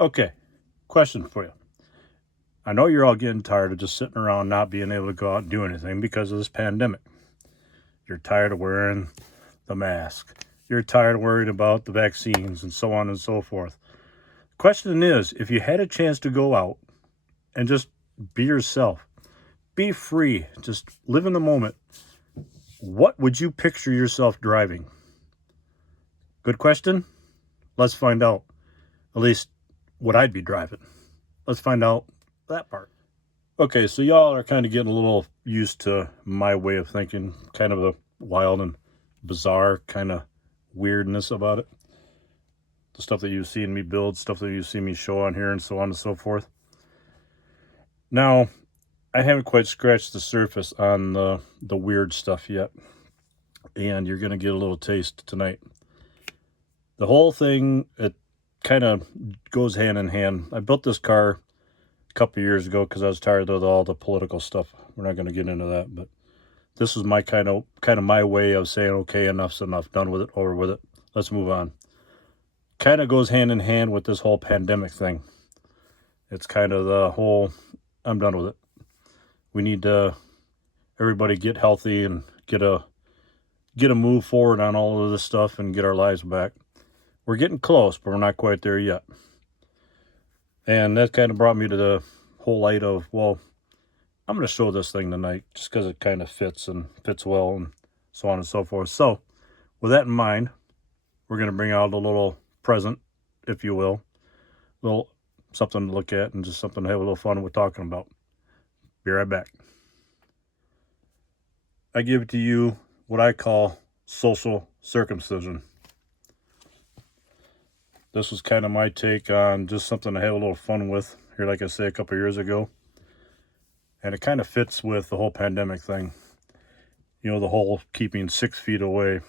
Okay, question for you. I know you're all getting tired of just sitting around not being able to go out and do anything because of this pandemic. You're tired of wearing the mask. You're tired of worrying about the vaccines and so on and so forth. Question is, if you had a chance to go out and just be yourself, be free, just live in the moment, what would you picture yourself driving? Good question. Let's find out. At least what I'd be driving. Let's find out that part. Okay, so y'all are kind of getting a little used to my way of thinking, kind of a wild and bizarre kind of weirdness about it. The stuff that you've seen me build, stuff that you've seen me show on here, and so on and so forth. Now, I haven't quite scratched the surface on the weird stuff yet, and you're going to get a little taste tonight. The whole thing, it kind of goes hand in hand. I built this car a couple years ago because I was tired of all the political stuff. We're not going to get into that, but this is my kind of my way of saying, okay, enough's enough, done with it, over with it, let's move on. Kind of goes hand in hand with this whole pandemic thing. It's kind of the whole, I'm done with it. We need to everybody get healthy and get a move forward on all of this stuff and get our lives back. We're getting close, but we're not quite there yet. And that kind of brought me to the whole light of, well, I'm going to show this thing tonight just because it kind of fits well and so on and so forth. So with that in mind, we're going to bring out a little present, if you will, a little something to look at and just something to have a little fun with talking about. Be right back. I give to you what I call social circumcision. This was kind of my take on just something to have a little fun with here, like I say, a couple years ago. And it kind of fits with the whole pandemic thing. You know, the whole keeping 6 feet away.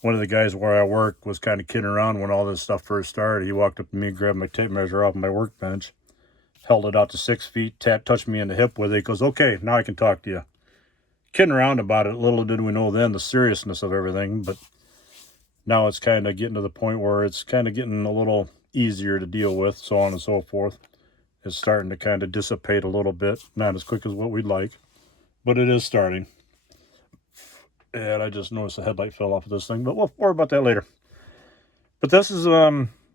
One of the guys where I work was kind of kidding around when all this stuff first started. He walked up to me, grabbed my tape measure off my workbench, held it out to 6 feet, touched me in the hip with it. He goes, okay, now I can talk to you. Kidding around about it. Little did we know then the seriousness of everything, but now it's kind of getting to the point where it's kind of getting a little easier to deal with, so on and so forth. It's starting to kind of dissipate a little bit. Not as quick as what we'd like, but it is starting. And I just noticed the headlight fell off of this thing, but we'll worry about that later. But this is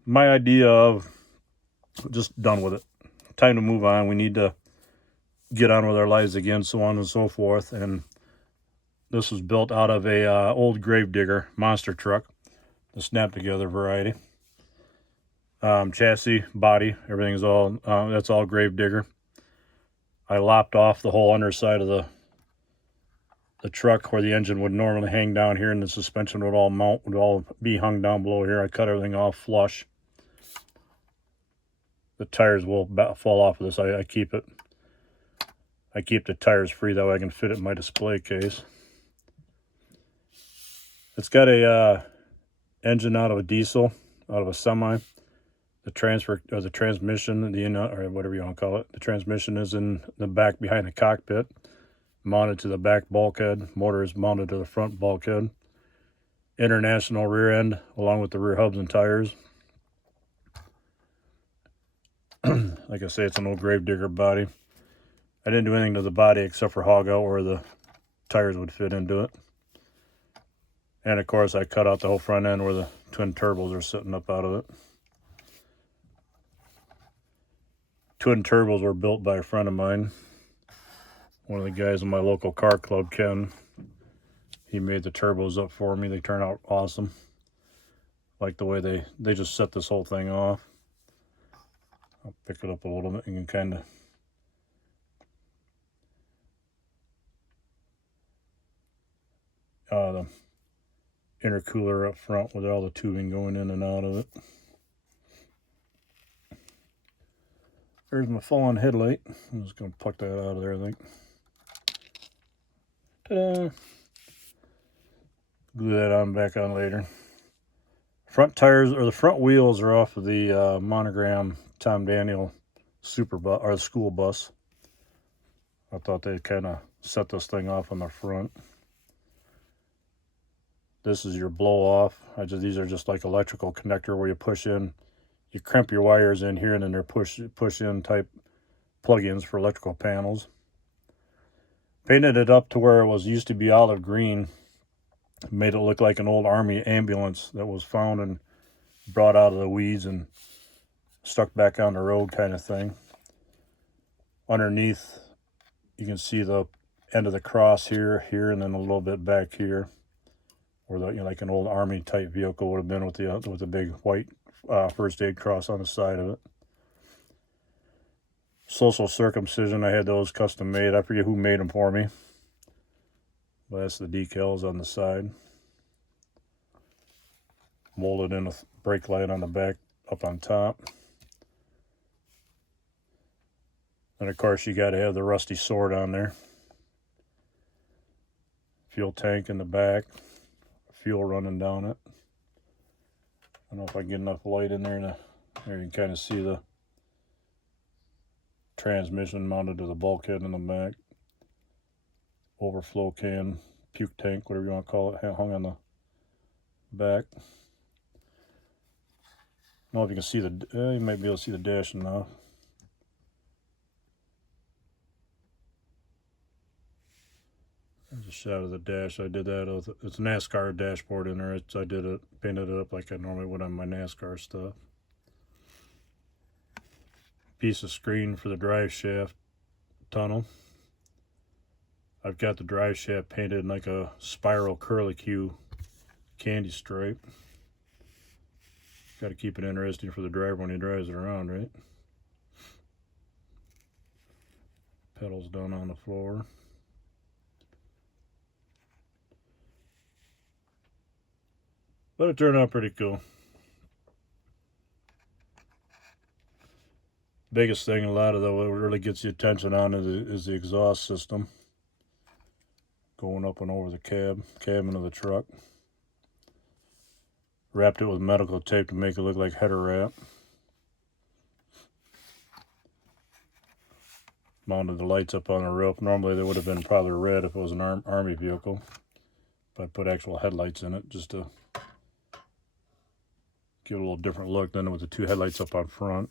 my idea of just done with it. Time to move on. We need to get on with our lives again, so on and so forth. And this was built out of a old Gravedigger monster truck, the snap together variety. Chassis, body, everything's all that's all Gravedigger. I lopped off the whole underside of the truck where the engine would normally hang down here, and the suspension would all be hung down below here. I cut everything off flush. The tires will fall off of this. I keep the tires free, that way I can fit it in my display case. It's got a engine out of a diesel, out of a semi. The transmission, or whatever you want to call it, the transmission is in the back behind the cockpit, mounted to the back bulkhead. Motor is mounted to the front bulkhead. International rear end, along with the rear hubs and tires. Like I say, it's an old Gravedigger body. I didn't do anything to the body except for hog out where the tires would fit into it. And of course, I cut out the whole front end where the twin turbos are sitting up out of it. Twin turbos were built by a friend of mine. One of the guys in my local car club, Ken. He made the turbos up for me. They turn out awesome. Like the way they just set this whole thing off. I'll pick it up a little bit. You can kind of the intercooler up front with all the tubing going in and out of it. There's my fallen headlight. I'm just going to pluck that out of there, I think. Ta-da! Glue that on back on later. Front tires, or the front wheels, are off of the Monogram Tom Daniel super bus, or the school bus. I thought they'd kind of set this thing off on the front. This is your blow off. These are just like electrical connector where you push in. You crimp your wires in here, and then they're push-in type plug-ins for electrical panels. Painted it up to where it was used to be olive green. Made it look like an old army ambulance that was found and brought out of the weeds and stuck back on the road kind of thing. Underneath, you can see the end of the cross here, and then a little bit back here, where the, like an old army type vehicle would have been with the big white first aid cross on the side of it. Social circumcision, I had those custom made. I forget who made them for me, but that's the decals on the side. Molded in a brake light on the back up on top. And of course you got to have the rusty sword on there. Fuel tank in the back, fuel running down it. I don't know if I can get enough light in there. There you can kind of see the transmission mounted to the bulkhead in the back. Overflow can, puke tank, whatever you want to call it, hung on the back. I don't know if you can see you might be able to see the dash now. There's a shot of the dash. I did that. It's a NASCAR dashboard in there. I did it, painted it up like I normally would on my NASCAR stuff. Piece of screen for the drive shaft tunnel. I've got the drive shaft painted in like a spiral curlicue candy stripe. Got to keep it interesting for the driver when he drives it around, right? Pedals down on the floor. But it turned out pretty cool. Biggest thing, a lot of what really gets your attention on is the exhaust system. Going up and over the cabin of the truck. Wrapped it with medical tape to make it look like header wrap. Mounted the lights up on the roof. Normally they would have been probably red if it was an army vehicle. But I put actual headlights in it just to give it a little different look than with the two headlights up on front.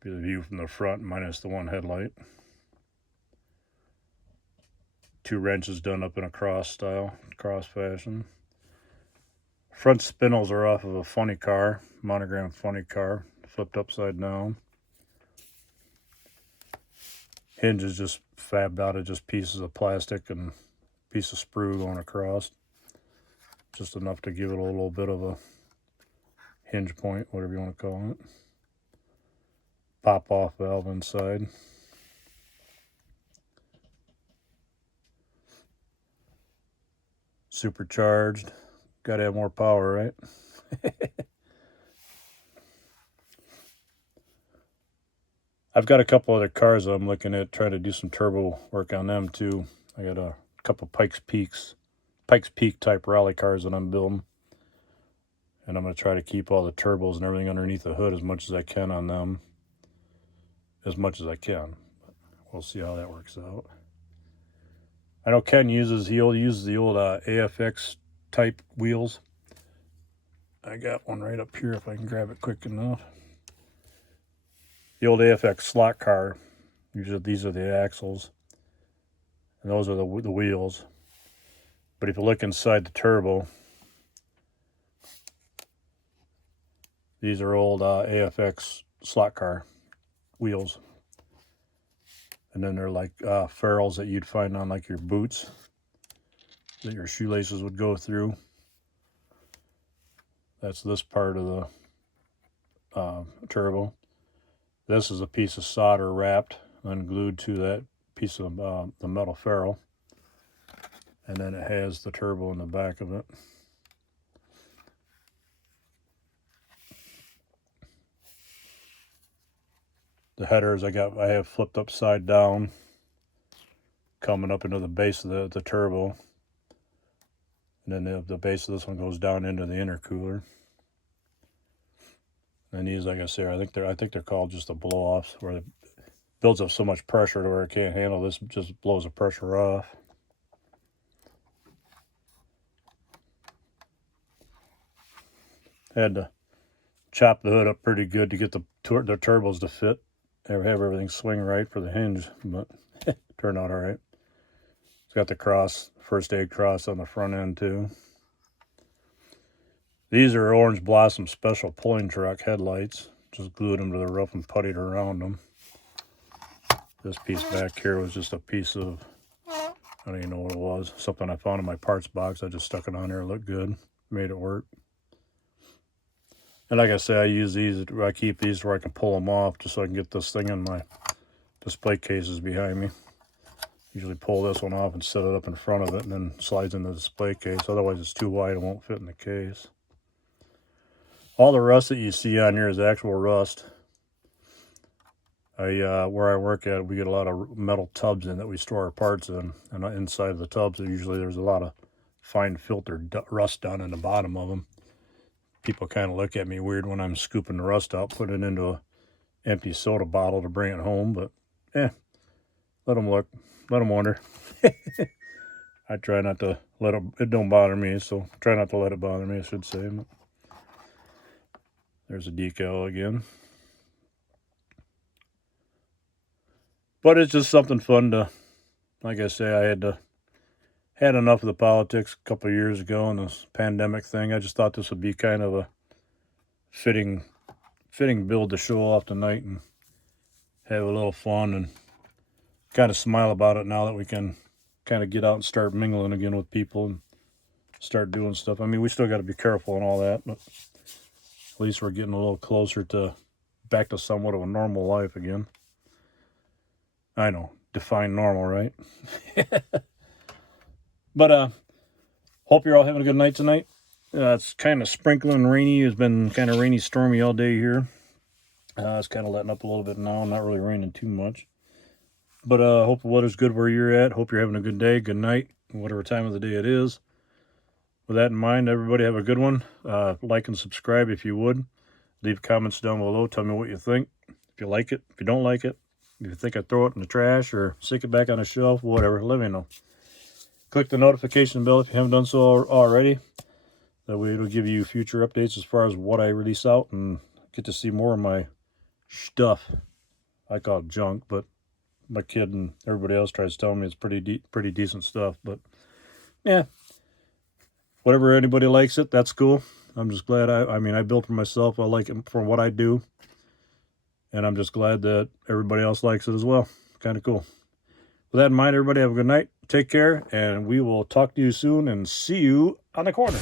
Be the view from the front minus the one headlight. Two wrenches done up in a cross fashion. Front spindles are off of a funny car, monogram funny car, flipped upside down. Hinge is just fabbed out of just pieces of plastic and a piece of sprue going across. Just enough to give it a little bit of a hinge point, whatever you want to call it. Pop-off valve inside. Supercharged. Got to have more power, right? I've got a couple other cars that I'm looking at, trying to do some turbo work on them too. I got a couple Pikes Peak type rally cars that I'm building. And I'm going to try to keep all the turbos and everything underneath the hood as much as I can on them. As much as I can. We'll see how that works out. I know Ken uses the old AFX type wheels. I got one right up here if I can grab it quick enough. The old AFX slot car, usually these are the axles, and those are the wheels. But if you look inside the turbo, these are old AFX slot car wheels. And then they're like ferrules that you'd find on like your boots that your shoelaces would go through. That's this part of the turbo. This is a piece of solder wrapped and glued to that piece of the metal ferrule. And then it has the turbo in the back of it. The headers I have flipped upside down, coming up into the base of the turbo. And then the base of this one goes down into the intercooler. And these, like I say, I think they're called just the blow-offs, where it builds up so much pressure to where it can't handle this, just blows the pressure off. Had to chop the hood up pretty good to get the turbos to fit. Have everything swing right for the hinge, but turned out all right. It's got the cross, first aid cross on the front end too. These are Orange Blossom Special Pulling Truck headlights. Just glued them to the roof and puttied around them. This piece back here was just a piece of, I don't even know what it was. Something I found in my parts box. I just stuck it on there. It looked good. Made it work. And like I say, I use these. I keep these where I can pull them off just so I can get this thing in my display cases behind me. Usually pull this one off and set it up in front of it and then slides in the display case. Otherwise it's too wide. It won't fit in the case. All the rust that you see on here is actual rust. Where I work at, we get a lot of metal tubs in that we store our parts in. And inside of the tubs, there's a lot of fine filtered rust down in the bottom of them. People kind of look at me weird when I'm scooping the rust out, put it into an empty soda bottle to bring it home. But, let them look. Let them wonder. I try not to let it don't bother me, so try not to let it bother me, I should say. But there's a decal again. But it's just something fun to, like I say, I had enough of the politics a couple of years ago and this pandemic thing. I just thought this would be kind of a fitting build to show off tonight and have a little fun and kind of smile about it now that we can kind of get out and start mingling again with people and start doing stuff. I mean, we still got to be careful and all that, but at least we're getting a little closer to back to somewhat of a normal life again. I know, define normal, right? But hope you're all having a good night tonight. It's kind of sprinkling and rainy. It's been kind of rainy, stormy all day here. It's kind of letting up a little bit now. Not really raining too much. But hope the weather's good where you're at. Hope you're having a good day, good night, whatever time of the day it is. With that in mind, everybody have a good one. Like and subscribe if you would. Leave comments down below. Tell me what you think. If you like it, if you don't like it. If you think I throw it in the trash or stick it back on the shelf, whatever, let me know. Click the notification bell if you haven't done so already. That way it'll give you future updates as far as what I release out and get to see more of my stuff. I call it junk, but my kid and everybody else tries to tell me it's pretty decent stuff. But yeah, whatever anybody likes it, that's cool. I'm just glad I mean, I built for myself. I like it for what I do. And I'm just glad that everybody else likes it as well. Kind of cool. With that in mind, everybody have a good night. Take care, and we will talk to you soon and see you on the corner.